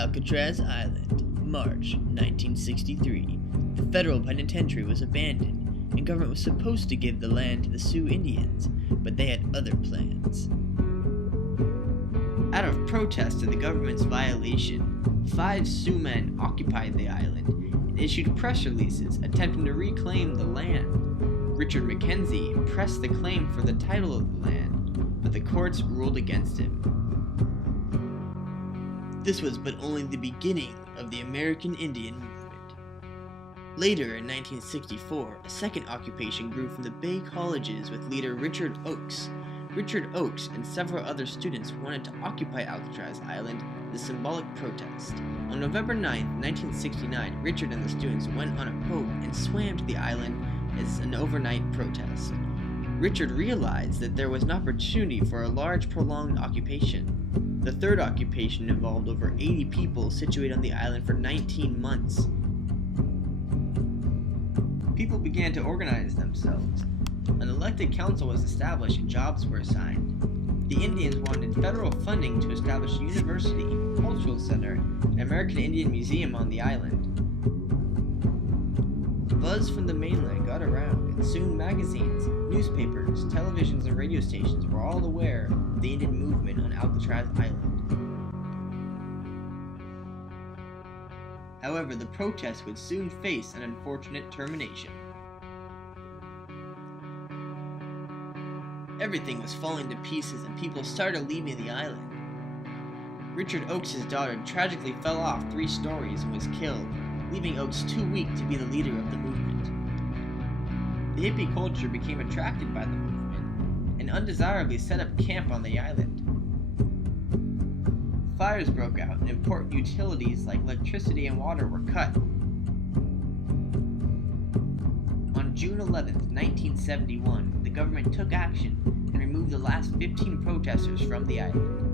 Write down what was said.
Alcatraz Island, March 1963. The federal penitentiary was abandoned, and government was supposed to give the land to the Sioux Indians, but they had other plans. Out of protest to the government's violation, 5 Sioux men occupied the island and issued press releases attempting to reclaim the land. Richard Mackenzie pressed the claim for the title of the land, but the courts ruled against him. This was but only the beginning of the American Indian movement. Later, in 1964, a second occupation grew from the Bay Colleges with leader Richard Oakes. Richard Oakes and several other students wanted to occupy Alcatraz Island as a symbolic protest. On November 9, 1969, Richard and the students went on a boat and swam to the island as an overnight protest. Richard realized that there was an opportunity for a large, prolonged occupation. The third occupation involved over 80 people situated on the island for 19 months. People began to organize themselves. An elected council was established and jobs were assigned. The Indians wanted federal funding to establish a university, cultural center, and American Indian Museum on the island. Buzz from the mainland got around, and soon magazines, newspapers, televisions, and radio stations were all aware of the Indian movement on Alcatraz Island. However, the protest would soon face an unfortunate termination. Everything was falling to pieces and people started leaving the island. Richard Oakes' daughter tragically fell off 3 stories and was killed, leaving Oakes too weak to be the leader of the movement. The hippie culture became attracted by the movement and undesirably set up camp on the island. Fires broke out and important utilities like electricity and water were cut. On June 11, 1971, the government took action and removed the last 15 protesters from the island.